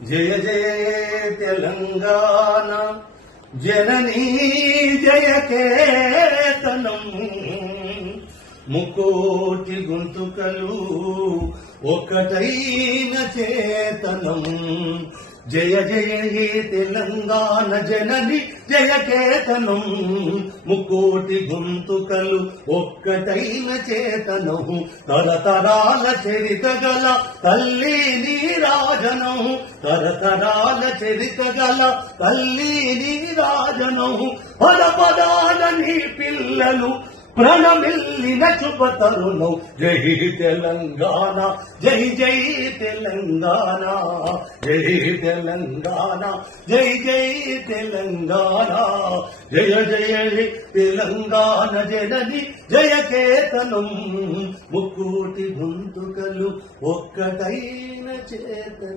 జయ జయ తెలంగాణ జననీ జయ కేతనం ముకోటి గొంతుకలు ఒకటైన చేతనం జయ జయ హే తెలంగాణ జనని జయ కేతనం ముకోటి గొంతుకలు ఒక్కటైన చేతనం తరతరాల చరిత గల తల్లి నీరాజనం తరతరాల చరిత గల తల్లి నీరాజనం పద పదాల నీ పిల్లలు ప్రణమిల్లిన శుభ తరుణం జై తెలంగాణ జై జై తెలంగాణ జై తెలంగాణ జై జై తెలంగాణ జయ జయ తెలంగాణ జనని జయ కేతనం ముక్కోటి గొంతుకలు ఒక్కటైన చేతనం.